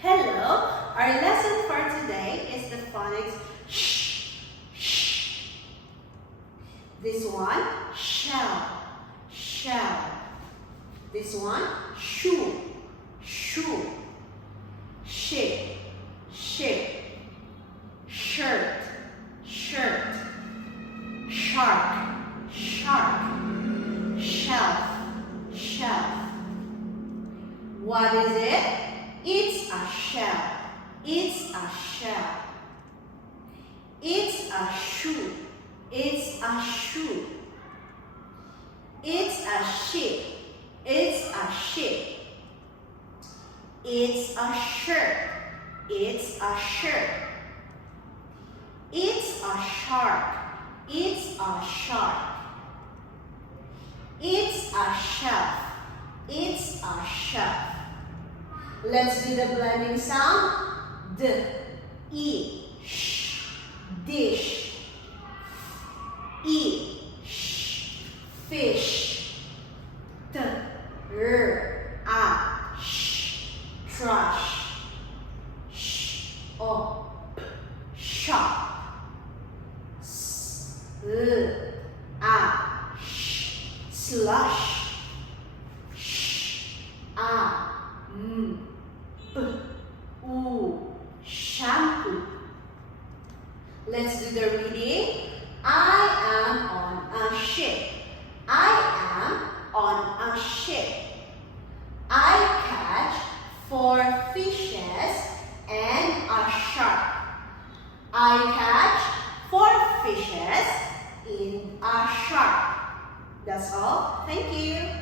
Hello, our lesson for today is the phonics sh, sh. This one, shell, shell. This one, shoe, shoe. Ship, ship. Shirt, shirt. Shark, shark. Shelf, shelf. What is it? It's a shell. It's a shell. It's a shoe. It's a shoe. It's a ship. It's a ship. It's a shirt. It's a shirt. It's a shark. It's a shark. It's a shelf. It's a shelf. Let's do the blending sound. D, E, sh, dish. E, sh, fish. T, R, a, sh, trash. Sh, o, p, shop. S, l, a, sh, slush. Sh, a, m, p, u, shampoo. Let's do the reading. I am on a ship. I am on a ship. I catch 4 fishes and a shark. I catch 4 fishes in a shark. That's all. Thank you.